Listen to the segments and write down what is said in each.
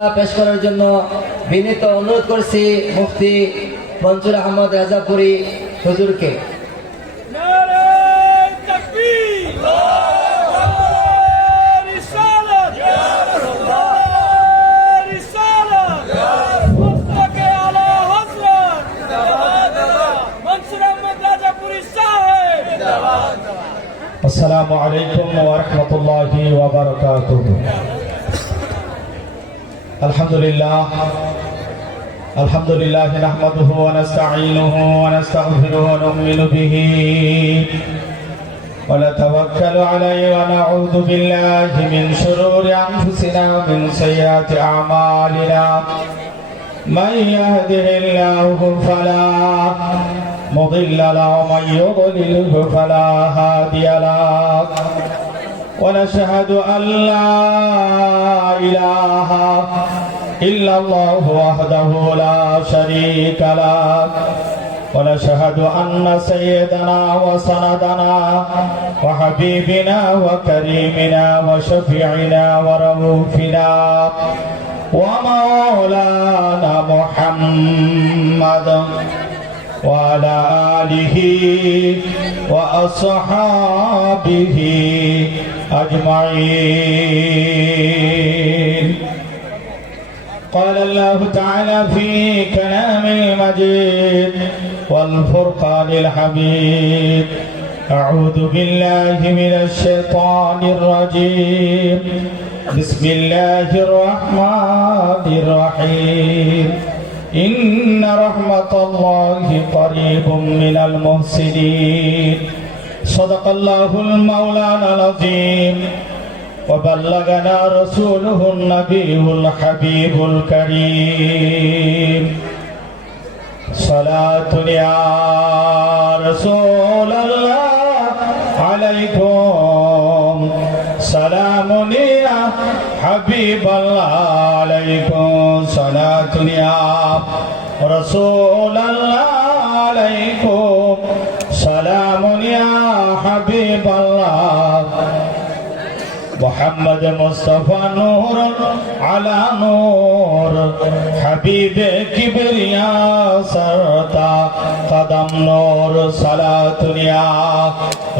পেশ করার জন্য বিনীত অনুরোধ করছি মুফতি মনসুর আহমদ রাজাপুরী হুজুরকে। আসসালামু আলাইকুম ওয়া রাহমাতুল্লাহি ওয়া বারাকাতুহু। আলহামদুলিল্লাহ নাহমাদুহু ওয়া নাস্তাঈনুহু ওয়া নাস্তাগফিরুহু ওয়া নু'মিনু বিহি ওয়া নাতাওয়াক্কালু আলাইহি ওয়া নাউযু বিল্লাহি মিন শুরুরি আনফুসিনা ওয়া মিন সাইয়্যাতি আ'মালিনা। মান ইয়াহদিহিল্লাহু ফালা مضل له ومن يضلله فلا هادي له ونشهد أن لا إله إلا الله وحده لا شريك له ونشهد أن سيدنا وسندنا وحبيبنا وكريمنا وشفيعنا ورؤوفنا ومولانا محمد وعلى آله وأصحابه أجمعين. قال الله تعالى في كلام المجيد والفرقان الحميد: أعوذ بالله من الشيطان الرجيم. بسم الله الرحمن الرحيم. إن رحمة الله قريب من المحسنين. صدق الله المولانا العظيم وبلغنا رسوله النبي الحبيب الكريم. صلاة يا رسول الله عليكم، سلام يا حبيب الله عليكم، صلاة يا رسول الله عليكم، سلام يا حبيب الله. محمد مصطفى نور على نور، حبيب كبريا سرتا قدم نور، صلاة يا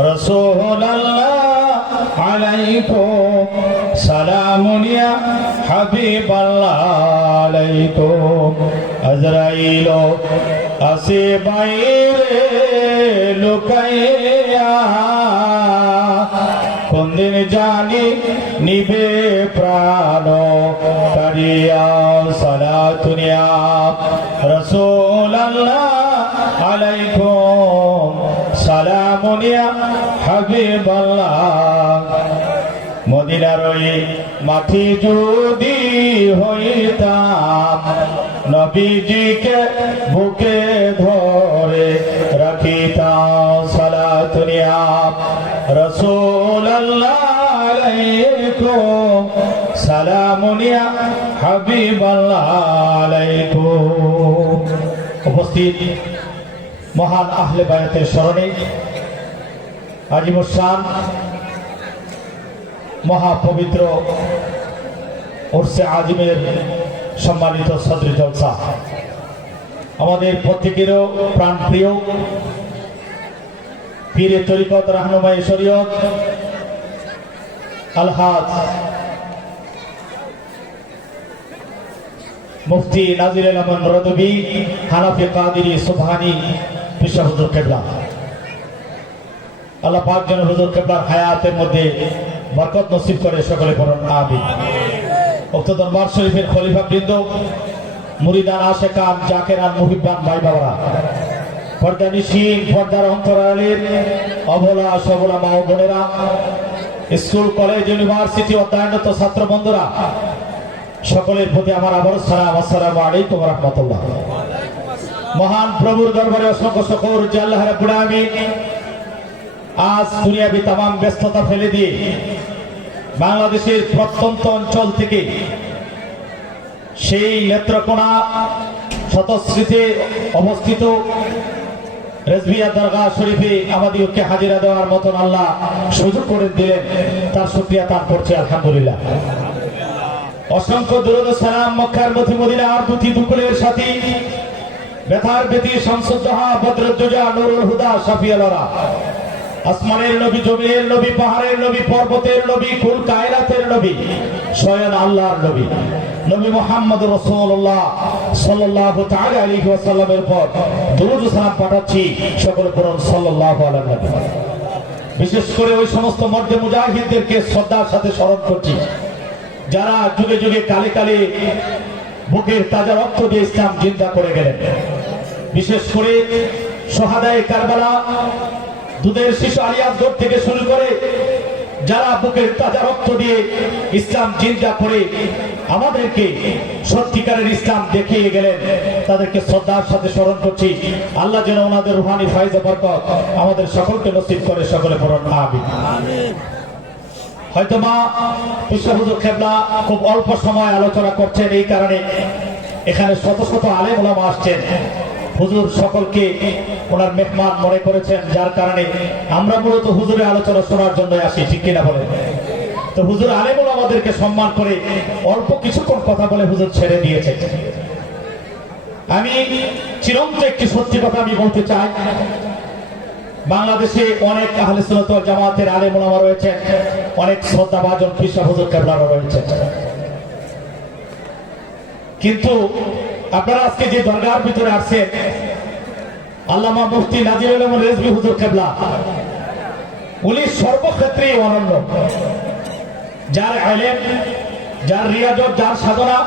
رسول الله عليكم، سلام يا حبيب الله عليكم. আজরাইল আসে বাইরে লুকাইয়া, কোনদিন জানি নিবে প্রাণ কারিয়া। সালাতুন ইয়া রাসূলুল্লাহ আলাইকুম, সালামুন ইয়া হাবিবাল্লাহ। মদিনার ওই মাটি যদি হইতাম, নবীজিকে বুকে ধরে রাখিতাম। সালাতুন ইয়া রাসূলুল্লাহ আলাইকুম, সালামুন ইয়া হাবিবাল্লাহ আলাইকুম। উপস্থিত মহান আহলে বায়াতের স্মরণে আজিমুসান মহাপবিত্র উরসে আজিমের সম্মানিত সদরি জলসা, আমাদের প্রত্যেকেরও প্রাণপ্রিয় পীরে তরিকত রাহনুমায়ে শরীয়ত আলহাজ মুফতি নাজিরুল আমান রদবী হানাফি কাদেরী সুবহানী পেশা হুজুর কেবলা, আল্লাহ পাক যেন হুজুর কেবলার হায়াতের মধ্যে বরকত নসিব করে, সকলে পড়ুন আমিন। উক্ত দরবার শরীফের খলিফা বৃন্দ, মুরিদান, আশেকান, জাকেরান, মুহিব্বান ভাই বাবারা, পর্দা নিশীন, পর্দার অন্তরালের অবলা সবলা মা ও বোনেরা, স্কুল কলেজ ইউনিভার্সিটি অধ্যয়নরত ছাত্র বন্ধুরা, সকলের প্রতি আমার আবার সালাম, আসসালামু আলাইকুম ওয়া রাহমাতুল্লাহ। মহান প্রভুর দরবারে অসংখ্য শুকর যে আল্লাহ রাব্বুল আলামিন আজ দুনিয়াবি তামাম ব্যস্ততা ফেলে দিয়ে বাংলাদেশের প্রত্যন্ত অঞ্চল থেকে সেই নেত্রকোনা শতশ্রীতে অবস্থিত রেজবিয়া দরগা শরীফে আমাদেরকে হাজিরা দেওয়ার মতন আল্লাহ সুযোগ করে দিলেন, তার শুকরিয়া তার করছে আলহামদুলিল্লাহ। অসংখ্য দরুদ ও সালাম মক্কার মতি মদিনার দুটি দুকুলের সাথী ব্যথার ব্যথি শামসুদ্দোহা বদরুদ্দোজা নুরুল হুদা শাফিউল ওয়ারা আসমানের নবী, জমিনের নবী, পাহাড়ের নবী, পর্বতের নবী, কুল কায়নাতের নবী, স্বয়ং আল্লাহর নবী নবী মুহাম্মদ রাসূলুল্লাহ সাল্লাল্লাহু তাআলা আলাইহি ওয়াসাল্লামের পর দরুদ ও সালাম পাঠাচ্ছি। সকলে পড়ুন সাল্লাল্লাহু আলাইহি ওয়া সাল্লাম। বিশেষ করে ওই সমস্ত মর্দে মুজাহিদদেরকে শ্রদ্ধার সাথে স্মরণ করছি, যারা যুগে যুগে কালে কালে বুকের তাজা রক্ত দিয়ে ইসলাম জিন্দা করে গেলেন। বিশেষ করে শহাদায়ে কারবালা, দুধের শিশু আলী আসগর থেকে শুরু করে যারা বুকের তাজা রক্ত দিয়ে ইসলাম জিন্দা করে আমাদেরকে সত্যিকারের ইসলাম দেখিয়ে গেলেন, তাদেরকে শ্রদ্ধার সাথে স্মরণ করছি। আল্লাহ যেন ওনাদের রুহানি ফায়েজে বরকত আমাদের সকলকে নসিব করে। সকলে পড়ুন আমিন। হয়তো মা পিসা হুজুর কেবলা খুব অল্প সময় আলোচনা করছেন, এই কারণে এখানে শত শত আলেম ওলামা আসছেন। হুজুর সকলকে ওনার মেহমান মনে করেছেন, যার কারণে আমরা মূলত হুজুরের আলোচনা শোনার জন্য আসি, ঠিক কিনা বলেন? তো হুজুর আলেম ওলামাদেরকে সম্মান করে অল্প কিছুক্ষণ কথা বলে হুজুর ছেড়ে দিয়েছে। আমি চিরন্তন একটি সত্যি কথা আমি বলতে চাই, বাংলাদেশে অনেক আহলে সুন্নাত ওয়াল জামাতের আলেম ওলামা রয়েছেন, অনেক শ্রদ্ধাভাজন পিসা হুজুর কেবলারা রয়েছেন, কিন্তু আপনারা আজকে যে দরগার ভিতরে আসছেন, আল্লামা মুফতি নাজিরুল ইসলাম রেজভী হুজুর কেবলা উনি সর্বক্ষেত্রে অনন্য। যার ইলম, যার রিয়াজত, যার সাধনা,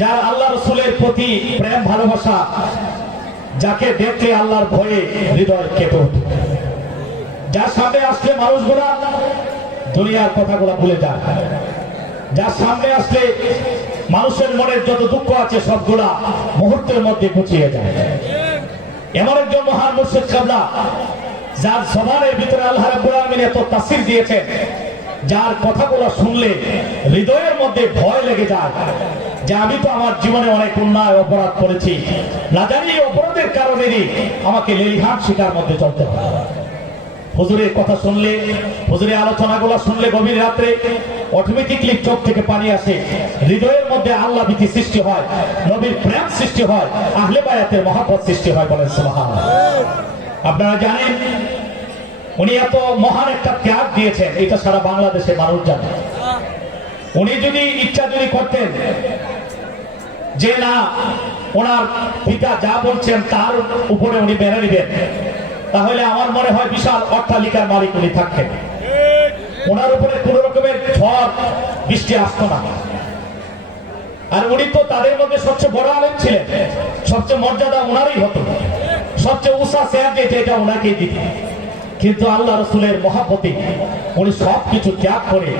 যার আল্লাহ রাসূলের প্রতি প্রেম ভালোবাসা, যাকে দেখলে আল্লাহর ভয়ে হৃদয় কেঁপে ওঠে, যার সামনে আসলে মানুষগুলা দুনিয়ার কথাগুলা ভুলে যায়, যার সামনে আসলে মানুষের মনের যত দুঃখ আছে সবগুলা মুহূর্তের মধ্যে ঘুচিয়ে যায়। এমন একজন মহান মুর্শিদ কেবলা, যার জবানের ভিতরে আল্লাহ রাব্বুল আলামিন এত তাসির দিয়েছেন, যার কথাগুলো শুনলে হৃদয়ের মধ্যে ভয় লেগে যায় যে আমি তো আমার জীবনে অনেক অন্যায় অপরাধ করেছি, না জানি এই অপরাধের কারণেই আমাকে লেলিহান শিকার মধ্যে চলতে হয়। হুজুরের কথা শুনলে, হুজুরের আলোচনাগুলো শুনলে গভীর রাত্রে অটোমেটিকলি চোখ থেকে পানি আসে, হৃদয়ের মধ্যে আল্লাহ ভীতি সৃষ্টি হয়, নবীর প্রেম সৃষ্টি হয়, আহলে বায়াতের মহব্বত সৃষ্টি হয়। বলেন সুবহানাল্লাহ। আপনারা জানেন উনি এত মহান একটা ত্যাগ দিয়েছেন, এটা সারা বাংলাদেশে মানুষ জানে। উনি যদি ইচ্ছা যদি করতেন যে না ওনার পিতা যা বলছেন তার উপরে উনি মেনে নেবেন, তাহলে আমার মনে হয় বিশাল অট্টালিকার মালিক উনি থাকতেন। ওনার উপরে কোন রকমের ঝড় বৃষ্টি আসতো না। আর উনি তো তাদের মধ্যে সবচেয়ে বড় আলেম ছিলেন, সবচেয়ে মর্যাদা ওনারই হতো, সবচেয়ে উঁচা চেয়ার যেটা এটা ওনাকেই দিত। কিন্তু আল্লাহ রাসূলের মহব্বতে উনি সবকিছু ত্যাগ করে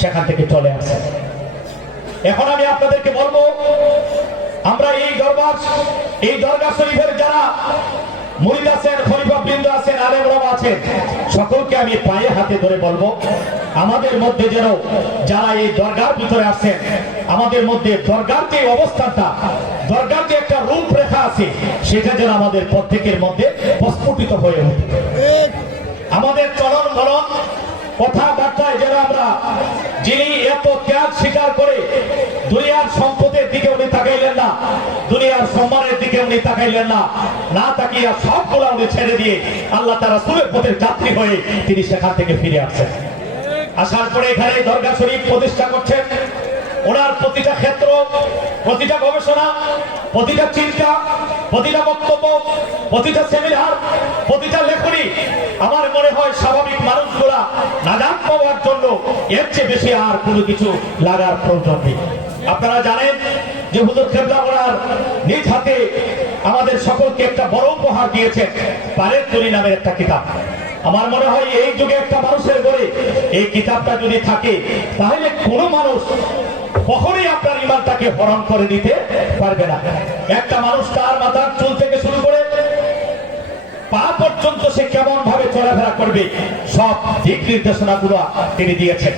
সেখান থেকে চলে আসেন। এখন আমি আপনাদেরকে বলবো, আমরা এই দরগা শরীফের যারা মুরিদ আছেন, খলিফা বৃন্দ আছেন, আলেম ওলামা আছেন, সকলকে আমি পায়ে হাতে ধরে বলবো, আমাদের মধ্যে যেন যারা এই দরগার ভিতরে আসেন, আমাদের মধ্যে দরগার যে অবস্থানটা, দরগার যে একটা রূপরেখা আছে, সেটা যেন আমাদের প্রত্যেকের মধ্যে প্রস্ফুটিত হয়ে ওঠে। আমাদের চলন বলন কথাবার্তায় যেন আমরা, যিনি এত ত্যাগ স্বীকার করে দুনিয়ার সম্পদের দিকে উনি তাকাইলেন না, দুনিয়ার সম্মানের দিকে উনি তাকাইলেন না, না তাকিয়ে সবগুলা উনি ছেড়ে দিয়ে আল্লাহ তার রাসূলের পথের যাত্রী হয়ে তিনি সেখান থেকে ফিরে আসছেন। আসার পরে এখানে দরগা শরীফ প্রতিষ্ঠা করছেন। ওনার প্রতিটা ক্ষেত্র, প্রতিটা গবেষণা, প্রতিটা চিন্তা, প্রতিটা বক্তব্য, প্রতিটা সেমিনার, প্রতিটা লেখনী, আমার মনে হয় স্বাভাবিক মানুষগুলা নাজাত পাওয়ার জন্য এর চেয়ে বেশি আর কোনো কিছু লাগার প্রয়োজন নেই। আপনারা জানেন যে হুজুর কেবলা ওনার নিজ হাতে আমাদের সকলকে একটা বড় উপহার দিয়েছেন, পারের তৈরি নামের একটা কিতাব। আমার মনে হয় এই যুগে একটা মানুষের ঘরে এই কিতাবটা যদি থাকে, তাহলে কোনো মানুষ কখনোই আপনার ঈমানটাকে হরণ করে নিতে পারবে না। একটা মানুষ তার মাথার চুল থেকে শুরু করে পা পর্যন্ত সে কেমন ভাবে চলাফেরা করবে, সব দিক নির্দেশনাগুলো তিনি দিয়েছেন।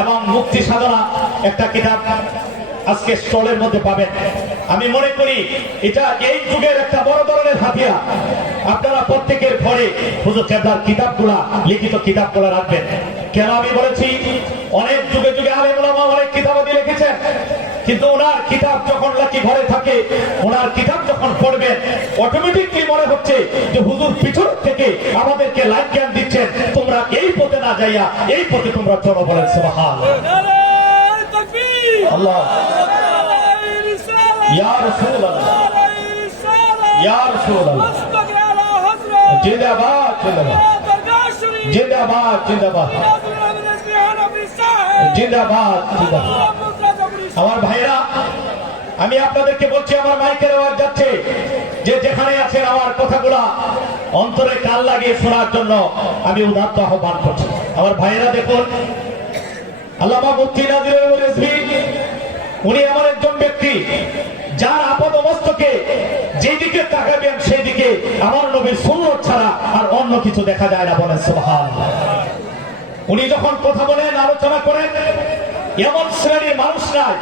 এবং মুক্তি সাধনা একটা কিতাব আজকে স্টলের মধ্যে পাবেন। আমি মনে করি এটা এই যুগের একটা বড় ধরনের হাতিয়ার। আপনারা প্রত্যেকের ঘরে হুজুর কেবলার কিতাবগুলা, লিখিত কিতাবগুলা রাখবেন। কেন আমি বলেছি, অনেক যুগে যুগে আলেম ওলামা অনেক কিতাবাদি লিখেছেন, কিন্তু ওনার কিতাব যখন লাকি ঘরে থাকে, ওনার কিতাব যখন পড়বেন, অটোমেটিকলি মনে হচ্ছে যে হুজুর পিছন থেকে আমাদেরকে লাইফ জ্ঞান দিচ্ছেন, তোমরা এই পথে না যাইয়া এই পথে তোমরা চলো। বলেন সুবহানাল্লাহ। আল্লাহ ইয়া রাসূলুল্লাহ, ইয়া রাসূলুল্লাহ, জিন্দাবাদ জিন্দাবাদ জিন্দাবাদ জিন্দাবাদ জিন্দাবাদ জিন্দাবাদ। আমার ভাইরা, আমি আপনাদেরকে বলছি, আমার মাইকের আওয়াজ যাচ্ছে, যে যেখানে আছেন আমার কথাগুলা অন্তরে কান লাগিয়ে শোনার জন্য আমি উদাত্ত আহ্বান করছি। আমার ভাইরা দেখুন, আল্লামা মুফতি নাজিরুল রিজভী উনি এমন একজন ব্যক্তি যার আপদ মস্তকে যেদিকে তাকাবেন সেই দিকে আমার নবীর সুন্নাত ছাড়া আর অন্য কিছু দেখা যায় না। বলেন সুবহানাল্লাহ। উনি যখন কথা বলেন, আলোচনা করেন, এমন শ্রেণীর মানুষ নাই,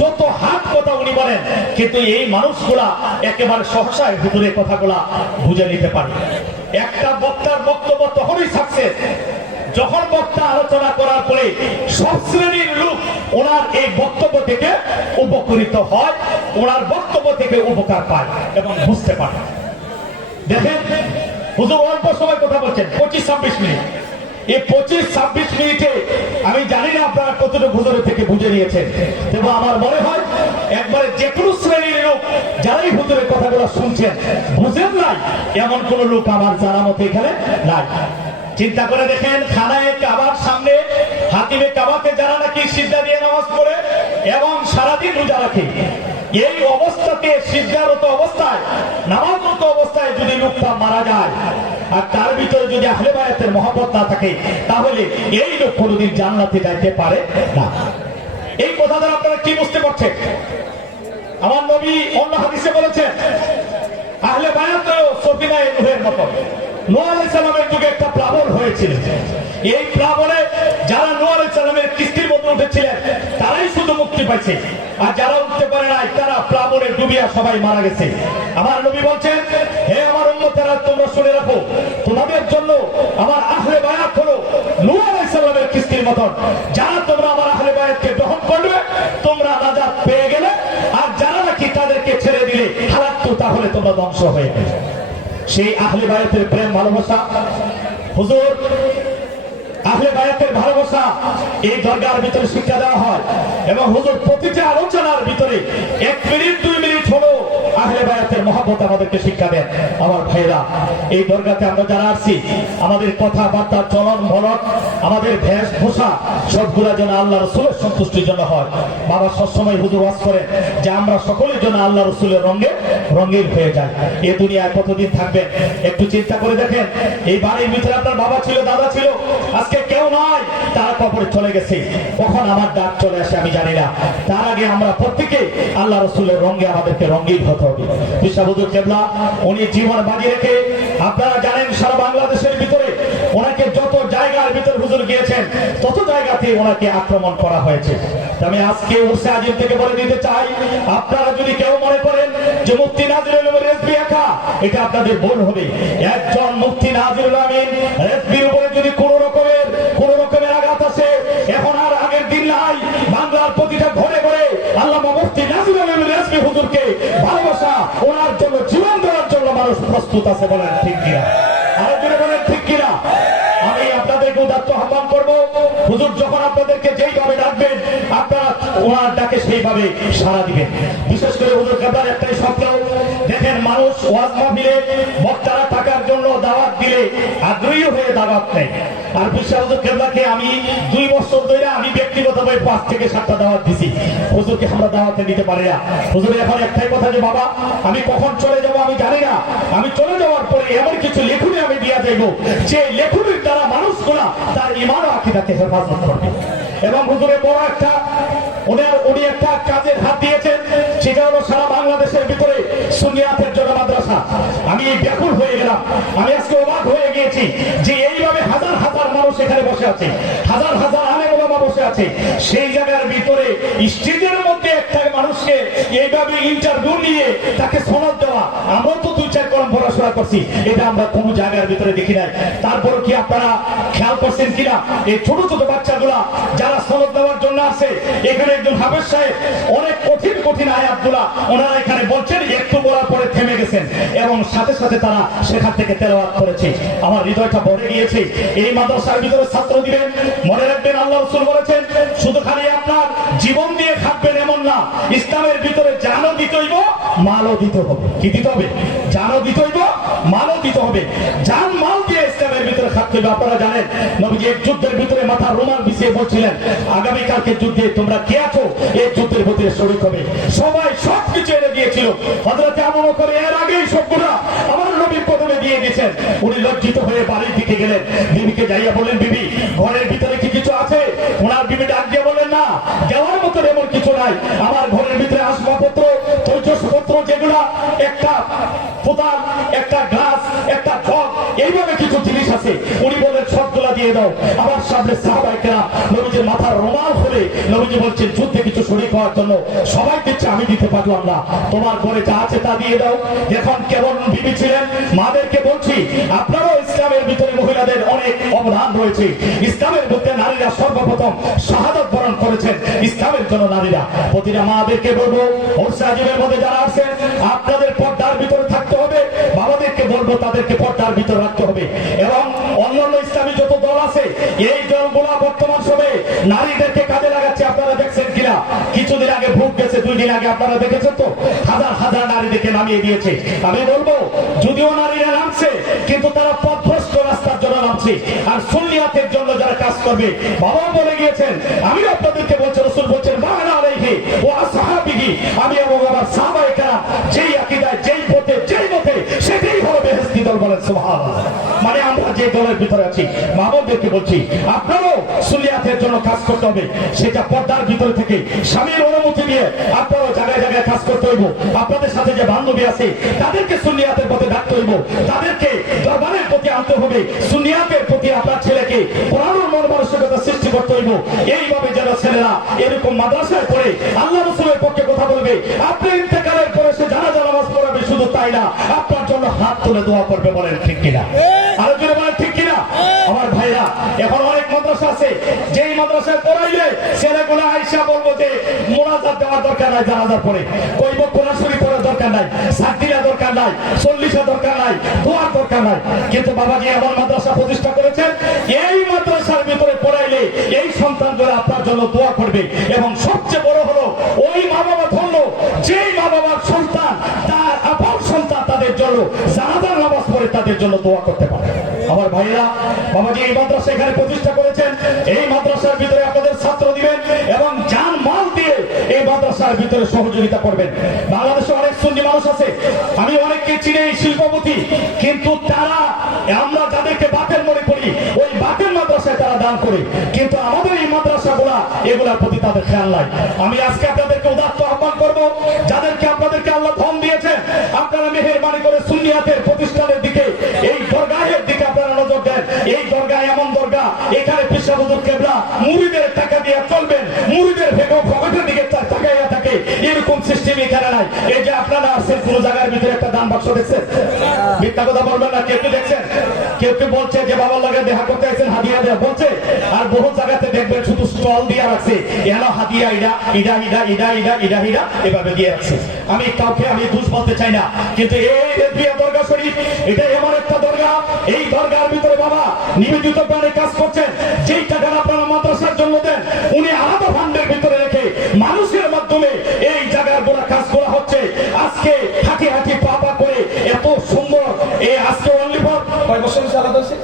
যত হাত কথা উনি বলেন, কিন্তু এই মানুষগুলা একেবারে সহসায় ভিতরে কথাগুলা বুঝে নিতে পারে। একটা বক্তার বক্তব্য তখনই সাকসেস যখন বক্তা আলোচনা করার পরে সব শ্রেণীর লোক ওনার এই বক্তব্য থেকে উপকৃত হয়, ওনার বক্তব্য থেকে উপকার পায় এবং বুঝতে পারে। দেখেন, হুজুর অল্প সময় কথা বলছেন, 25-26 মিনিট। এই 25-26 মিনিটে আমি জানি না আপনারা কতটুকু হুজুরের থেকে বুঝে নিয়েছেন, এবং আমার মনে হয় একবারে যে কোনো শ্রেণীর লোক যারাই হুজুরের কথাগুলো শুনছেন বুঝেন নাই, এমন কোন লোক আমার জানা মতো এখানে নাই। চিন্তা করে দেখেন, খানায় কাবার সামনে হাতিমে কাবাকে যারা নাকি সিজদা দিয়ে নামাজ পড়ে এবং সারাদিন রোজা রাখে, এই অবস্থাতে সিজদারত অবস্থায়, নামাজরত অবস্থায় যদি লোকটা মারা যায় আর তার ভিতরে যদি আহলে বায়াতের মহব্বত না থাকে, তাহলে এই লোক কোনদিন জান্নাতে যাইতে পারে না। এই কথা দ্বারা আপনারা কি বুঝতে পারছেন? আমার নবী অন্য হাদিসে বলেছেন, আহলে বায়াত সফিনায়ে নূহের মতো। নূহ আলাইহিস সালামের যুগে একটা প্লাবন হয়েছিল। এই প্লাবনে যারা নূহ আলাইহিস সালামের কিস্তির মধ্যে উঠেছিলেন তারাই শুধু মুক্তি পাইছে, আর যারা উঠতে পারে নাই তারা প্লাবনে ডুবিয়া সবাই মারা গেছে। আমার নবী বলছেন, হে আমার উম্মতেরা, তোমরা শুনে রাখো, তোমাদের জন্য আমার আহলে বায়াত হলো নূহ আলাইহিস সালামের কিস্তির মতন। যারা তোমরা আমার আহলে বায়াতকে গ্রহণ করবে, তোমরা নাজাত পেয়ে গেলে, আর যারা নাকি তাদেরকে ছেড়ে দিলে হালাকতু, তাহলে তোমরা ধ্বংস হয়ে গেলে। সেই আহলে বায়াতের প্রেম ভালোবাসা, হুজুর আহলে বায়াতের ভালোবাসা এই দরগার ভিতরে শিক্ষা দেওয়া হয়, এবং হুজুর প্রতিটি আলোচনার ভিতরে 1 মিনিট 2 মিনিট হলো আহলে বায়াতের মহব্বত আমাদেরকে শিক্ষা দেন। আমার ভাইরা, এই দরগাতে আমরা যারা আসছি, আমাদের কথাবার্তা, চলন বলন, আমাদের বেশভূষা সবগুলা যেন আল্লাহ রাসূলের সন্তুষ্টির জন্য হয়। বাবা সবসময় হুজুর ওয়াজ করেন যে আমরা সকলের জন্য আল্লাহ রাসূলের রঙে রঙিন হয়ে যাই। এই দুনিয়ায় কতদিন থাকবেন একটু চিন্তা করে দেখেন। এই বাড়ির ভিতরে আপনার বাবা ছিল, দাদা ছিল, আজকে কেউ নাই, তারা কবরে চলে গেছে। কখন আমার ডাক চলে আসে আমি জানি না। তার আগে আমরা প্রত্যেকে আল্লাহ রাসূলের রঙে আমাদেরকে রঙিন হতে হবে। পিসা হুজুর কেবলা উনি জীবন বাজি রেখে, আপনারা জানেন সারা বাংলাদেশের ভিতরে ওনাকে যত জায়গার ভিতরে হুজুর গিয়েছেন তত জায়গাতে ওনাকে আক্রমণ করা হয়েছে। আমি আজকে উর্সে আজিম থেকে বলে দিতে চাই, আপনারা যদি কেউ মনে করেন যে মুফতি নাজিরুল রিজভী একা, এটা আপনাদের ভুল হবে। একজন মুফতি নাজিরুল আমিন রিজভীর উপরে যদি কোন রকমের আঘাত আসে, এখন আর আগের দিন নাই। বাংলার প্রতিটা ঘরে ঘরে আল্লামা মুফতি নাজিরুল রিজভী হুজুরকে ভালোবাসা, ওনার জন্য জীবন দেওয়ার জন্য মানুষ প্রস্তুত আছে। বলেন ঠিক কিনা? আরো জোরে বলেন ঠিক কিনা? আমি আপনাদেরকে উদাত্ত আহ্বান করবো, হুজুর যখন আপনাদেরকে যেইভাবে ডাকবেন, আপনারা ওনার ডাকে সেইভাবে সাড়া দিবেন। বিশেষ করে হুজুর কেবলার একটাই শব্দ, দেখেন মানুষ ওয়াজ মাহফিলে বক্তারা টাকার জন্য দাওয়াত দিলে আগ্রহী হয়ে দাওয়াত নেয়। আর বিশ্বাস হুজুর কেবলাকে আমি 2 বছর ধরে আমি ব্যক্তিগতভাবে 5 থেকে 7টা দাওয়াত দিছি। হুজুরকে আমরা দাওয়াতে দিতে পারি না। হুজুর এখন একটাই কথা যে বাবা আমি কখন চলে যাব আমি জানি না, আমি চলে যাওয়ার পরে এমন কিছু লেখুনি আমি দিয়া যাইব যে লেখুনির দ্বারা মানুষগুলা তার ঈমান ও আকীদাকে হেফাজত করবে। এবং হুজুরের বড় একটা উনি একটা কাজের হাত দিয়েছেন, সেটা হলো সারা বাংলাদেশের ভিতরে সুন্নিয়াতের জন্য মাদ্রাসা। আমি ব্যাকুল হয়ে গেলাম, আমি আজকে অবাক হয়ে গিয়েছি যে এইভাবে হাজার হাজার মানুষ এখানে বসে আছে, হাজার হাজার আলেম ওলামা বসে আছে, সেই জায়গার ভিতরে স্টেজের মধ্যে একটা মানুষকে এইভাবে ইন্টারভিউ নিয়ে তাকে সনদ দেওয়া। আমরাও তো 2-4 কলম পড়াশোনা ব্যবস্থা করছি, এটা আমরা কোনো জায়গার ভিতরে দেখি নাই। তারপর কি আপনারা খেয়াল করছেন কিনা, এই ছোট ছোট বাচ্চাগুলা যারা সনদ দেওয়ার জন্য আসে, এখানে একজন হাফেজ সাহেব অনেক কঠিন কঠিন আয়াতগুলা ওনারা এখানে বলছেন, একটু বলার পরে থেমে গেছেন এবং সাথে সাথে তারা সেখান থেকে তেলাওয়াত করেছে। আমার হৃদয়টা ভরে গিয়েছে। এই মাদ্রাসার ভিতরে ছাত্র দিবেন, মনে রাখবেন আল্লাহ রাসূল বলেছেন শুধু খালি আপনার জীবন দিয়ে খাটবেন এমন না, ইসলামের ভিতরে জানও দিতে হইব, মালও দিতে হবে। কি দিতে হবে? জানও দিতে হইব, মালও দিতে হবে। জান মাল দিয়ে ইসলামের ভিতরে খাটতে হবে। আপনারা জানেন নবীজি এক যুদ্ধের ভিতরে মাথা রুমাল বিছিয়ে বলছিলেন, আগামীকালকে যুদ্ধে তোমরা কে আছো এই যুদ্ধের ভিতরে শরীক হবে। সবাই সবকিছু এনে দিয়েছিল। হযরত আবু বকর এর আগেই সবগুলা আমার নবীর কদমে দিয়ে দিয়েছেন। উনি লজ্জিত হয়ে বাড়ির দিকে গেলেন, বিবিকে যাইয়া বললেন, বিবি ঘরের ভিতরে কি কিছু আছে? ওনার বিবি ডাক দিয়ে বললেন, না, দেওয়ার মতো এমন কিছু নাই। আমার ঘরের ভিতরে আসবাবপত্র, তৈজসপত্র যেগুলা, একটা কোদাল, একটা গ্লাস, একটা জগ, এইভাবে কিছু জিনিস আছে। উনি বলেন সবগুলা দিয়ে দাও। আমার সামনে সাহাবায়ে কেরাম নবীজির মাথার রুমাল খুলে নবীজি বলছেন যুদ্ধে কিছু শরীক হওয়ার জন্য সবাই দিচ্ছে, আমি দিতে পারলাম না, তোমার ঘরে যা আছে তা দিয়ে দাও। দেখুন কেমন বিবি ছিলেন। মাদেরকে বলছি, আপনারাও ইসলামের ভিতরে মহিলাদের অনেক অবদান রয়েছে। ইসলামের মধ্যে নারীরা সর্বপ্রথম শাহাদাত বরণ করেছেন ইসলামের জন্য নারীরা। প্রতিটা মাদেরকে বলবো, ওরসে আজিমের মধ্যে যারা আছেন আপনাদের পর্দার ভিতরে থাকতে হবে। বাবাদেরকে বলবো তাদেরকে পর্দার ভিতরে রাখতে হবে। এবং অন্যান্য ইসলামী যত দল আছে, এই দলগুলা বর্তমান সময়ে নারীদেরকে কাজে লাগাচ্ছে। আপনারা দেখছেন কিনা, কিছুদিন আগে ভোট গেছে, 2 দিন আগে আপনারা দেখেছেন তো, হাজার হাজার নারীদেরকে নামিয়ে দিয়েছে। আমি বলবো যদিও নারীরা নামছে, কিন্তু তারা পথভ্রষ্ট রাস্তার জন্য নামছে। আর সুন্নিয়াতের জন্য যারা কাজ করবে, বাবা বলে গিয়েছেন, আমি আপনাদেরকে বলছি, রাসূল বলছেন মা'আনা আলাইহি ওয়া আসহাবিহি, আমি এবং আমার সাহাবায়ে কেরাম যেই আকীদায়, যেই পথে, যেই মতে, সেটাই হলো বেহেশতি দল। বলেন সুবহানাল্লাহ। মানে আমরা যে দলের ভিতরে আছি, বাবাদেরকে বলছি আপনারাও সুন্নিয়াতের জন্য কাজ করতে হবে। সেটা পর্দার ভিতরে থেকে স্বামীর অনুমতি দিয়ে আপনারাও জায়গায় জায়গায় কাজ করতে হইব। আপনাদের সাথে যে বান্ধবী আছে তাদেরকে সুন্নিয়াতের পথে ডাকতে হইব, তাদেরকে দরবারের প্রতি আনতে হবে, সুন্নিয়াতের প্রতি আপনার ছেলেকে পড়ানোর মন মানসিকতা সৃষ্টি করতে হইব। এইভাবে যেন ছেলেরা এরকম মাদ্রাসায় পড়ে আল্লাহ রাসূলের পক্ষে কথা বলবে, আপনি ইন্তেকালের পরে সে জানাজা নামাজ পড়াবে, শুধু তাই না আপনার জন্য হাত তুলে দোয়া করবে। বলেন ঠিক কিনা? আরো জোরে বলেন ঠিক কিনা? আমার ভাইরা, এখন অনেক মাদ্রাসা আছে যেই মাদ্রাসায় পড়াইলে ছেলেগুলো আইসা বলবো যে মোনাজাত দেওয়ার দরকার নাই, জানাজার পরে কইব কোরআন শরীফ পড়ার দরকার নাই, সাতদিনা দরকার নাই, 40 দরকার নাই, দোয়ার দরকার নাই। কিন্তু বাবাজি এমন মাদ্রাসা প্রতিষ্ঠা করেছেন, এই মাদ্রাসার ভিতরে পড়াইলে এই সন্তানগুলো আপনার জন্য দোয়া করবে। এবং সবচেয়ে বড় হলো ওই মা বাবা ধন্য যেই মা বাবার সন্তান তার আপন সন্তান তাদের জন্য জানাজার নামাজ পড়ে তাদের জন্য দোয়া করতে পারে। আমার ভাইরা, বাবাজি এই মাদ্রাসা এখানে প্রতিষ্ঠা করেছেন। এই মাদ্রাসার ভিতরে আপনাদের ছাত্র দিবেন এবং জান মাল দিয়ে এই মাদ্রাসার ভিতরে সহযোগিতা করবেন। বাংলাদেশে অনেক সুন্নি মানুষ আছে, আমি অনেককে চিনি এই শিল্পপতি, কিন্তু তারা, আমরা যাদেরকে বাতেল মনে করি, ওই বাতেল মাদ্রাসায় তারা দান করে, কিন্তু আমাদের এই মাদ্রাসাগুলা এগুলার প্রতি তাদের খেয়াল নাই। আমি আজকে আপনাদেরকে উদাত্ত আহ্বান করবো, যাদেরকে আপনাদেরকে আল্লাহ ধন দিয়েছেন, আপনারা মেহেরবানি করে সুন্নিয়াতের প্রতিষ্ঠানের দিকে, এই দরগাহের দিকে আপনারা নজর দেন। এই দরগা এমন দরগা, এখানে পিসা হুজুর কেবলা মুরিদের টাকা দিয়ে চলবেন, মুরিদের পকেটের দিকে তাকাইয়া থাকে, এরকম সিস্টেম এখানে নাই। এই যে আপনারা আসছেন, কোন জায়গার ভিতরে একটা দান বাক্স দেখছেন? মিথ্যা কথা বলবেন না। কেউ দেখছেন, কেউ বলছে যে বাবার লগে দেখা করতে আসছেন, হাদিয়া দেওয়া বলছে। আর বহু জায়গাতে দেখবেন শুধু স্টল দিয়ে রাখছে, এলো হাদিয়া, Ida Ida Ida Ida Ida Ida Ida এভাবে দিয়ে রাখছে। আমি কাউকে আমি দোষ বলতে চাই না, কিন্তু এই রেদবিয়া দরগা শরীফ, এটা এমন একটা দরগা, এই দরগার ভিতরে বাবা নিবেদিত প্রাণে কাজ করছেন। যেই টাকা আপনারা মাদ্রাসার জন্য দেন, উনি আলাদা ফান্ডের ভিতরে রেখে মানুষের মাধ্যমে এই জায়গার গোড়া কাজ করা হচ্ছে। আজকে হাঁটি হাঁটি পা পা করে এত সুন্দর এই আজকে অনলি ফর কয় বছর আলাদা হয়েছে?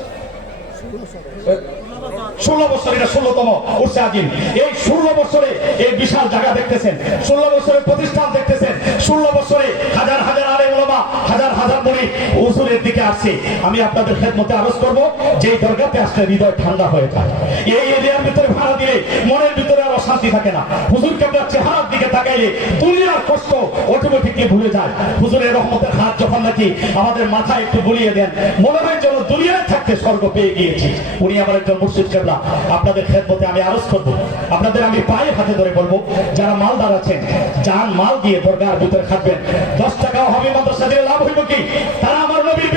16 বছর, এটা 16তম উরসে আজিম। এই 16 বছরে এই বিশাল জায়গা দেখতেছেন, 16 বছরের প্রতিষ্ঠান দেখতেছেন, 16 বছরে হাজার হাজার আলেম ওলামা, হাজার হাজার মুরিদ হুজুরের দিকে আসছে। আমি আপনাদের খেদমতে আরজ করব, যে দরগাতে আসলে হৃদয় ঠান্ডা হয়ে যায়। এই এরিয়ার ভিতরে ভাড়া দিলে মনের ভিতরে আর অশান্তি থাকে না। হুজুর কেবলার চেহারার দিকে তাকাইলে দুনিয়ার কষ্ট অটোমেটিকলি ভুলে যায়। হুজুরের রহমতের হাত যখন নাকি আমাদের মাথায় একটু বুলিয়ে দেন, মনে হয় যেন দুনিয়ায় থাকতে স্বর্গ পেয়ে গিয়েছি। উনি আমার একজন মুর্শিদ কেবলা। আপনাদের খেদমতে আমি আরজ করব, আপনাদের আমি পায়ে হাতে ধরে বলবো, যারা মালদার আছেন, জান মাল দিয়ে দরগার ভিতরে খাটবেন। 10 টাকাও হবে মাদ্রাসা দিয়ে লাভ হইব কি? তারা আমার নবীর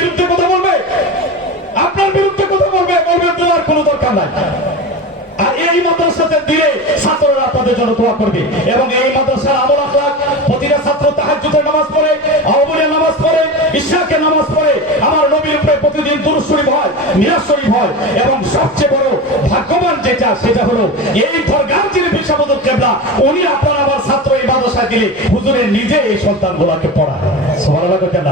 এই মাদ্রাসাতে দিলে ছাত্ররা তাদের জন্য দোয়া করবে এবং এই মাদ্রাসার আমল আখলাক প্রতিটা ছাত্র তাহাজ্জুদের নামাজ পড়ে, আওয়ামীর নামাজ পড়ে, ইশরাকের নামাজ পড়ে, আমার নবীর উপরে প্রতিদিন দুরূদ শরীফ হয়, মিলাদ শরীফ হয় এবং সবচেয়ে বড় ভাগ্যবান যেটা সেটা হলো এই দরগার যিনি পীর সাহেব হুজুর কেবলা উনি আপনার আমার ছাত্র এই মাদ্রাসায় দিলে হুজুরের নিজে এই সন্তানগুলোকে পড়ায়। সুবহানাল্লাহ কেন?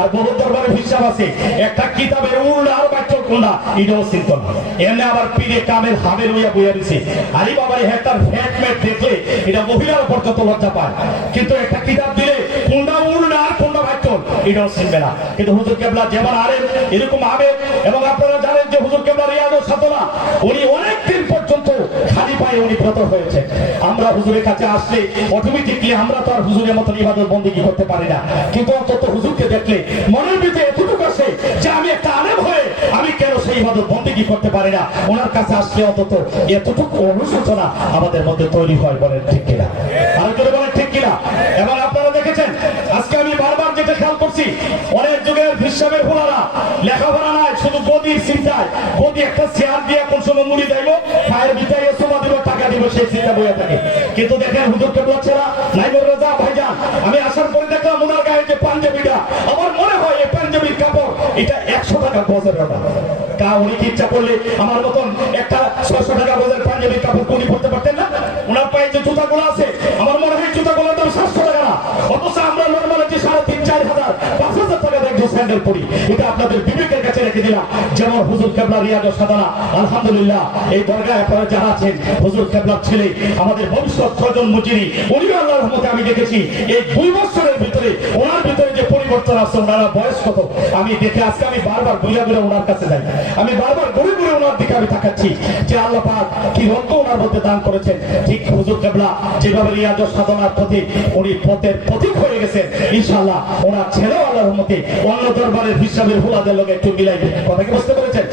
আর বহু দরবারে হিসাব আছে একটা কিতাবের উল্টা আর বাক্য কোনটা এটাও চিন্ত না, এমনি আবার পীরে কামেল হামের হইয়া বইয়া দিছে। আলী বাবার হেক্টার ফ্যাটমেট দেখলে এটা মহিলার পর্যন্ত লজ্জা পায়, কিন্তু একটা কিতাব দিলে কোনটা উল্টা আর কোনটা বাক্য এটাও চিনবে না। কিন্তু হুজুর কেবলা যেমন আলেম এরকম আবেগ, এবং আপনারা জানেন যে হুজুর কেবলা রিয়াজুস সাধনা উনি অনেক দিন পর্যন্ত খালি পায়ে উনি ব্রত হয়েছে। আমরা হুজুরের কাছে আসলে অটোমেটিকলি আমরা তো আর হুজুরের মতন ইবাদত বন্দেগী করতে পারি না, কিন্তু অন্তত হুজুরকে দেখলে মনের ভিতরে এতটুকু আসে যে আমি একটা আলেম হয়ে আমি কেন সেই ইবাদত বন্দেগী করতে পারি না। ওনার কাছে আসলে অন্তত এতটুকু অনুশোচনা আমাদের মধ্যে তৈরি হয়। বলেন ঠিক কিনা? আর যদি বলেন ঠিক কিনা? এবং আপনারা দেখেছেন আজকে আমি বারবার যেটা খেয়াল করছি, অনেক যুগের হিসাবের হোলারা লেখাপড়া নাই, শুধু গদির চিন্তায়, গদি একটা চেয়ার দিয়ে কোন সময় মুড়ি দেব, ফায়ের ভিতরে সোমা দিব, টাকা দিব, সেই চিন্তা বইয়া থাকে। কিন্তু দেখেন হুজুর কেবলা ছেড়া নাইমুর রাজা ভাইজান, আমি আসার পরে দেখলাম ওনার গায়ে যে পাঞ্জাবিটা, আমার মনে হয় এই পাঞ্জাবির কাপড় এটা 100 টাকা গজের ওটা। কা উনি কি ইচ্ছা করলে আমার মতন একটা 600 টাকা গজের পাঞ্জাবির কাপড় উনি পড়তে পারতেন না? ওনার পায়ে যে জুতাগুলো আছে আমার মনে হয় জুতাগুলোর দাম 700 টাকা না, অথচ আমরা নর্মাল যে 3,500-4,000 5,000 টাকা দেখবো স্যান্ডেল পরি। এটা আপনাদের বিবেকের কাছে রেখে দিলাম। যেমন হুজুর কেবলা রিয়াজুস সাধনা আলহামদুলিল্লাহ এই দরগায় আপনারা যারা আছেন হুজুর কেবলার ছেলে আমাদের ভবিষ্যৎ ছয়জন মুজিরি উনি আল্লাহর রহমতে আমি দেখেছি এই 2 বছরের ভিতরে ওনার ভিতরে যে পরিবর্তন আসছে, ওনারা বয়স কত আমি দেখে আজকে আমি বারবার ঘুরে ঘুরে ওনার কাছে যাই, আমি বারবার ঘুরে ঘুরে ওনার দিকে আমি তাকাচ্ছি যে আল্লাহ পাক কি রত্ন ওনার মধ্যে দান করেছেন। ঠিক হুজুর কেবলা যেভাবে রিয়াজুস সাধনার প্রতি উনি পথের প্রতীক হয়ে গেছেন, ইনশাআল্লাহ ওনার ছেলেও আল্লাহর রহমতে অন্য দরবারের হিসাবের হুলাদের লোক একটু মিলাইবে। কথা কি বুঝতে পেরেছেন?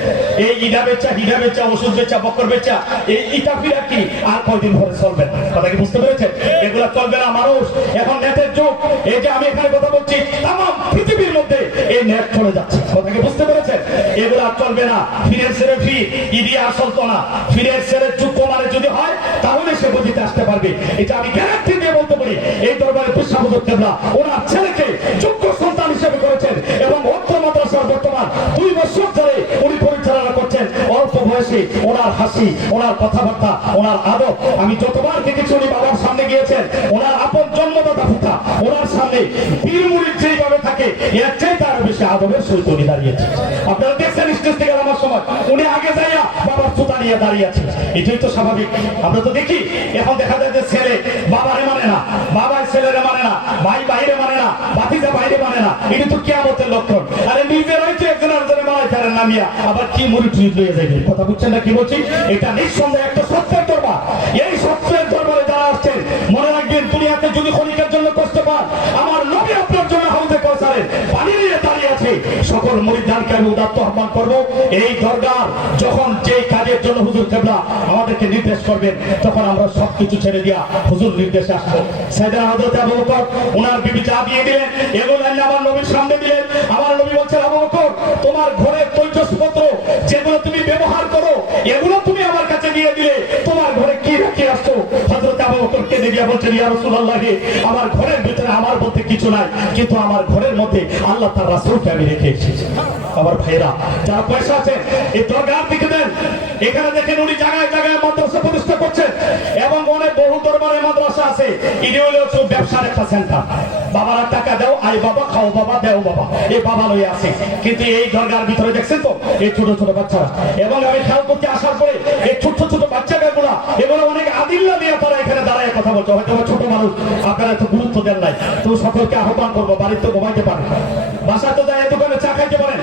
এই ইডা বেচা, হিডা বেচা, ওষুধ বেচা, বকর বেচা, এই ইটাফিরা কি আর কয়দিন ধরে চলবে না? কথা কি বুঝতে পেরেছেন? এগুলা চলবে না। মানুষ এখন নেটের যুগ, এই যে আমি এখানে কথা বলছি তাম পৃথিবীর মধ্যে এই নেট চলে যাচ্ছে। কথা কি বুঝতে পেরেছেন? এগুলা চলবে না। ফিরেন্সের ফি ইডি আর চলতো না। ফিরেন্সের যোগ্য মানে যদি হয় তাহলে সে গদিতে আসতে পারবে। এটা আমি গ্যারান্টি দিয়ে বলতে পারি। এই দরবারে পীর সাহেব হুজুর কেবলা ওনার ছেলেকে যোগ্য সন্তান হিসেবে করেছেন এবং অর্থ মাদ্রাসার বর্তমান 2 বছর ধরে উনি পরিচালনা করছেন। অল্প বয়সে ওনার হাসি, ওনার কথাবার্তা, ওনার আদব আমি যতবার দেখেছি উনি বাবার সামনে গিয়েছেন, ওনার আপন জন্মদাতা পিতা ওনার সামনে পীর মুরিদ যেইভাবে থাকে এর চেয়ে তার বেশি আদবের সহিত উনি দাঁড়িয়েছে। আপনারা দেখছেন স্টেজ থেকে নামার সময় উনি আগে যাইয়া বাবার জুতা নিয়ে দাঁড়িয়ে আছে। এটাই তো স্বাভাবিক। আমরা তো দেখি এখন দেখা যায় যে ছেলে বাবারে মানে না, বাবাই ছেলেরে মানে না, ভাই বাইরে মানে না, ভাতিজা বাইরে মানে না। এটা তো কিয়ামতের লক্ষণ। আরে নিজেরাই তো একজন আরেকজনের মালায় তারা নামিয়া আবার কি মুরিদ লইয়া যাবে। কথা বুঝছেন না কি বলছি? এটা নিঃসন্দেহে একটা সত্যের দরবার। এই সত্যের দরবারে যারা আসছেন মনে রাখবেন দুনিয়াতে যদি ক্ষণিকের জন্য কষ্ট পান, আমার নবী আপনার জন্য হাউজে কাউসারের পানি নিয়ে দাঁড়িয়ে আছে। সকল মুরিদদানকে আমি উদাত্ত আহ্বান করবো, এই দরগার যখন যে কাজের জন্য হুজুর কেবলা আমাদেরকে নির্দেশ করবেন তখন আমরা সবকিছু ছেড়ে দিয়া হুজুর নির্দেশে আসবো। সাইয়েদনা হযরত আবু বকর ওনার বিবি চা দিয়ে দিলেন, এগুলো আমার নবীর সামনে দিলেন। আমার নবী বলছেন আবু বকর তোমার ঘরের তৈজসপত্র যেগুলো তুমি ব্যবহার করো এগুলো তুমি আমার কাছে দিয়ে দিলে, তোমার ঘরে কি রেখে আসছো? হযরত আবু বকর কেঁদে গিয়ে বলছেন ইয়া রাসূলুল্লাহ আমার ঘরের ভিতরে আমার বলতে কিছু নাই, কিন্তু আমার ঘরের মধ্যে আল্লাহ তার রাসূলকে আমি রেখে এসেছি। আমার ভাইরা যারা পয়সা আছে এই দরগার দিকে দেন। এখানে দেখেন উনি জায়গায় জায়গায় মাদ্রাসা প্রতিষ্ঠা করছেন এবং অনেক বহু দরবারে মাদ্রাসা আছে। এটা হলো ব্যবসার একটা সেন্টার। বাবারা টাকা দাও, আই বাবা খাও বাবা, দেও বাবা, এই বাবা লই আছে। কিন্তু এই দরগার ভিতরে দেখছেন তো এই ছোট ছোট বাচ্চারা, এবং আমি খেয়াল করতে আসার পরে এই ছোট ছোট বাচ্চাগুলা এগুলো অনেক আদিল্লা দিয়ে তারা এখানে দাঁড়ায় কথা বলছে। হয়তো ছোট মানুষ আপনারা এত গুরুত্ব দেন নাই, তো সকলকে আহ্বান করবো বাড়িতে ঘুমাইতে পারে, বাসাতে যায় দোকানে চা খাইতে পারেন,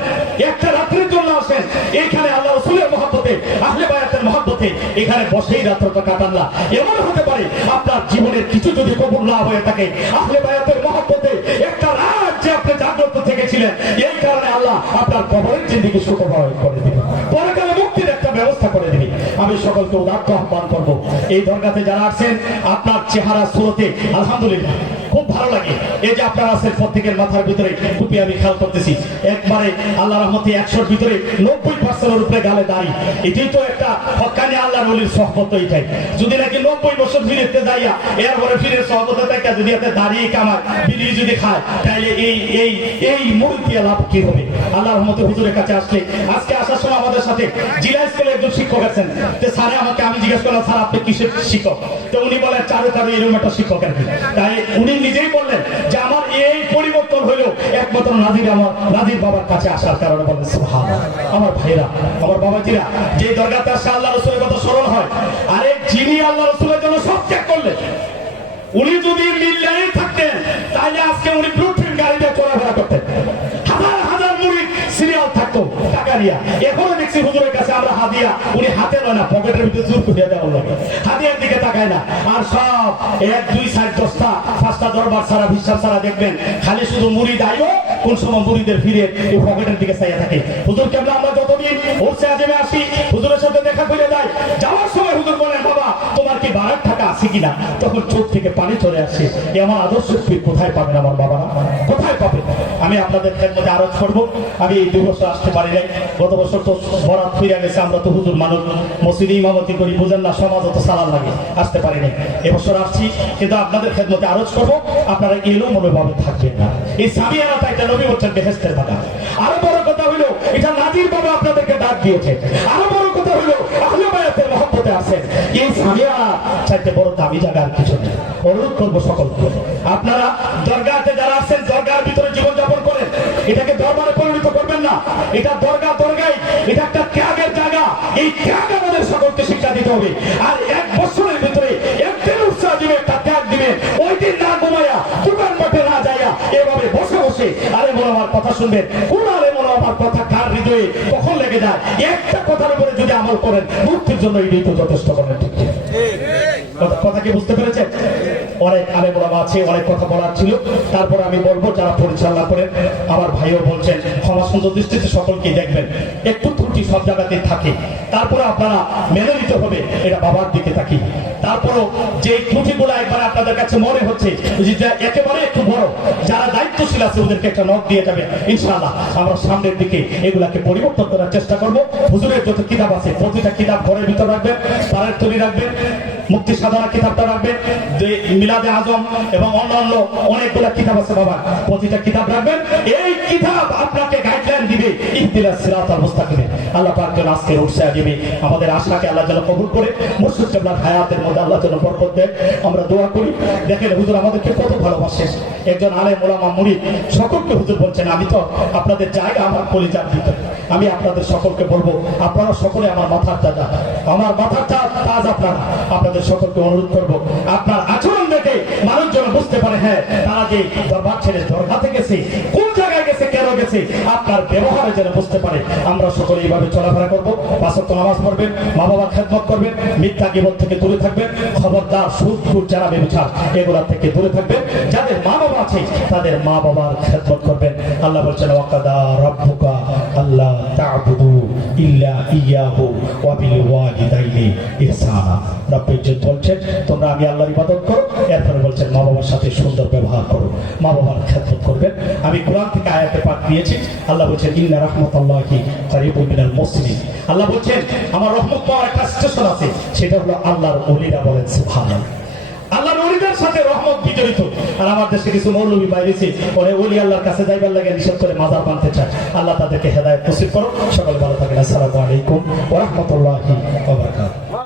একটা রাত্রির জন্য আসেন এইখানে আল্লাহ রাসূলের মহব্বতে আহলে বায়াতের মহব্বতে এখানে বসেই রাত্রটা কাটান না। এমন হতে পারে আপনার জীবনের কিছু যদি কবুল না হয়ে থাকে আহলে বায়াতের মহব্বতে একটা রাত যে আপনি জাগ্রত থেকেছিলেন এই কারণে আল্লাহ আপনার কবরের জিন্দেগি সুখময় করে দিবেন, পরকালে মুক্তির একটা ব্যবস্থা করে দিবে। আমি সকলকে উদাত্ত আহ্বান করবো এই দরগাতে যারা আসছেন আপনার চেহারা সুরতে আলহামদুলিল্লাহ খুব ভালো লাগে। থাকে। এই যে আপনারা আছেন প্রত্যেকের মাথার ভিতরে টুপি আমি খেয়াল করতেছি, একবারে আল্লাহ রহমতে 100-র ভিতরে 90% উপরে গালে দাড়ি। এটাই তো একটা হক্কানি আল্লাহর ওলির সহবত। এইটাই যদি নাকি 90 বছর ফিরেতে যাইয়া এরপরে ফিরে সহবতে থাকে, যদি এতে দাঁড়িয়ে কামায় বিড়ি যদি খায়, তাহলে এই মুড়ি দিয়ে লাভ কি হবে? আল্লাহ রহমতে হুজুরের কাছে আসলে, আজকে আসার সময় আমাদের সাথে জিলা স্কুলে একজন শিক্ষক আছেন। তো স্যারে আমাকে, আমি জিজ্ঞেস করলাম স্যার আপনি কিসের শিক্ষক? তো উনি বলেন চারু এরকম একটা শিক্ষক আর কি। তাই উনি নিজেই বললেন যে আমার এই পরিবর্তন হলো একমাত্র নাজির বাবার কাছে আসার কারণে। বলেন সুবহানাল্লাহ। আমার ভাইরা, আমার বাবাজিরা, যে দরগাতে আসে আল্লাহ রসুলের কথা স্মরণ হয়। আরে যিনি আল্লাহ রসুলের জন্য সব ত্যাগ করলেন, উনি যদি মিল্লায় থাকতেন তাহলে আজকে উনি ব্লুপ্রিন্ট গাড়িতে চলাফেরা করতেন, হাজার হাজার মুড়ি সিরিয়াল থাকতো টাকা নিয়ে। এখনো দেখছি হুজুরের কাছে আমরা হাদিয়া, উনি হাতে নয় না, পকেটের ভিতরে জোর করে দেওয়া লাগে, হাদিয়ার দিকে তাকায় না। আর সব 1, 2, 4, 10টা 5টা দরবার সারা বিশ্বাস সারা দেখবেন খালি শুধু মুড়ি দায়ও কোন সময় মুড়িদের ফিরে এই পকেটের দিকে চাইয়া থাকে। হুজুর কেমন আমরা যতদিন ওরসে আজমে আসি, হুজুরের সাথে দেখা করে যায়, যাওয়ার সময় হুজুর বলেন বাবা তোমার কি বারাক টাকা আছে কিনা? তখন চোখ থেকে পানি চলে আসে। এ আমার আদর্শ পীর কোথায় পাবেন আমার বাবারা, কোথায় পাবেন? আমি আপনাদের খেদমতে আরজ করবো। আমি এই 2 বছর আসতে পারি নাই। গত বছর তো বরাত ফিরে গেছে, আমরা তো হুজুর মানুষ, মসজিদে ইমামতি করি, বুঝেন না, সমাজ তো সালাম লাগে, আসতে পারি নাই। এবছর আসছি, কিন্তু আপনাদের খেদমতে আরজ করবো, আপনারা এলো মনোভাবে থাকবেন না। এই সামিয়ানাটা এটা নবী বলছেন বেহেশতের বাগান। আরো বড় কথা হইলো এটা নাজির বাবা আপনাদেরকে ডাক দিয়েছে। আরো বড় কথা হইলো আহলে বায়াতের মহব্বতে আছেন। এই সামিয়ানা চাইতে বড় দামি জায়গা আর কিছু নেই। অনুরোধ করবো সকলকে, আপনারা দরগাতে যারা আছেন, দরগার ভিতরে জীবনযাপন করেন, এটাকে দরবারে পরিণত করবেন না। এটা দরগাই, এটা একটা ত্যাগের জায়গা। এই ত্যাগ আমাদের সকলকে শিক্ষা দিতে হবে। আর 1 বছরের ভিতরে একদিন উৎসাহ দিবে, একটা ত্যাগ দিবে, ওই দিন না ঘুমাইয়া, দোকান মাঠে না যাইয়া, এভাবে বসে বসে আরে মনে আমার কথা শুনবেন। কোন আরে মনে আমার কথা কার হৃদয়ে কখন লেগে যায়? একটা কথার উপরে যদি আমল করেন, মুক্তির জন্য এটাই তো যথেষ্ট করেন। ঠিক কথা কি বুঝতে পেরেছেন? অনেক আলেম ওলামা আছে, অনেক কথা বলার ছিল, তারপর আমি বলবো যারা পরিচালনা করেন, আমার ভাইও বলছেন ক্ষমা সুন্দর দৃষ্টিতে সকলকে দেখবেন। একটু ত্রুটি সব জায়গাতে থাকে, তারপরে আপনারা মেনে নিতে হবে এটা বাবার দিকে তাকি। তারপরও যে ত্রুটিগুলো একবার আপনাদের কাছে মনে হচ্ছে যে একেবারে একটু বড়, যারা দায়িত্বশীল আছে ওদেরকে একটা নখ দিয়ে যাবে, ইনশাআল্লাহ আমরা সামনের দিকে এগুলাকে পরিবর্তন করার চেষ্টা করবো। হুজুরের যত কিতাব আছে প্রতিটা কিতাব ঘরের ভিতর রাখবেন, পাড়ের তৈরি রাখবেন, মুক্তি সাধনা কিতাবটা রাখবেন, মিলাদে আজম এবং অন্যান্য অনেকগুলো কিতাব আছে বাবা, প্রতিটা কিতাব রাখবেন। এই কিতাব আপনাকে গাইডলাইন দিবে ইহদিনাস সিরাতাল মুস্তাকিম। আল্লাহ পাক যেন আজকে উৎসাহ দিবে, আমাদের আশাকে আল্লাহ যেন কবুল করে, মুর্শিদ কেবলার হায়াতের মধ্যে আল্লাহ যেন বরকত দেয়, আমরা দোয়া করি। দেখেন হুজুর আমাদেরকে কত ভালোবাসেন, একজন আলেম ওলামা মুরিদ সকলকে হুজুর বলছেন আমি তো আপনাদের জায়গা আমার কলিজার ভিতরে। আমি আপনাদের সকলকে বলবো আপনারা সকলে আমার মাথার তাজা, আমার মাথার তাজ আপনারা। আপনাদের সকলকে অনুরোধ করবো আপনার আচরণ দেখে মানুষ যেন বুঝতে পারে হ্যাঁ তারা যে দরবার ছেড়ে দরগাতে গেছে, কোন জায়গায় গেছে, কেন গেছে, আপনার ব্যবহারে যেন বুঝতে পারে। আমরা সকলে এইভাবে চলাফেরা করবো, 5 ওয়াক্ত নামাজ পড়বেন, মা বাবার খেদমত করবেন, মিথ্যা গীবত থেকে দূরে থাকবেন, খবরদার সুদ যারা ব্যবচার এগুলা থেকে দূরে থাকবেন। যাদের মা বাবা আছে তাদের মা বাবার খেদমত করবেন। আল্লাহ বলছেন ওয়াকাদা রাব্বুকা আল্লাহ তা'বুদু ইল্লা ইয়াহু ওয়া বিল ওয়ালিদাইনি ইহসানা। রব্বুল ইজ্জত বলছেন তোমরা আমি আল্লাহর ইবাদত করো, এরপরে বলছেন মা বাবার সাথে সুন্দর ব্যবহার করো, মা বাবার খেদমত করবেন। আমি কোরআন থেকে আয়াতে পাঠ দিয়েছি, আল্লাহ বলছেন ইন্না রাহমাতাল্লাহি কারীবুম মিনাল মুহসিনিন। আল্লাহ বলছেন আমার রহমত পাওয়ার একটা স্টেশন আছে, সেটা হলো আল্লাহর ওলিরা। বলেন সুবহানাল্লাহ। আল্লাহর ওলিদের সাথে রহমত বিজড়িত। আর আমার দেশে কিছু মৌলবী বাইরেছে, ওরে ওলি আল্লাহর কাছে যাইবার লাগে নিষেধ করে মাজার বানতে চায়। আল্লাহ তাদেরকে হেদায়েত নসিব করো। সকলে ভালো থাকেন। আসসালামু আলাইকুম ওয়া রাহমাতুল্লাহি ওয়া বারাকাতুহু।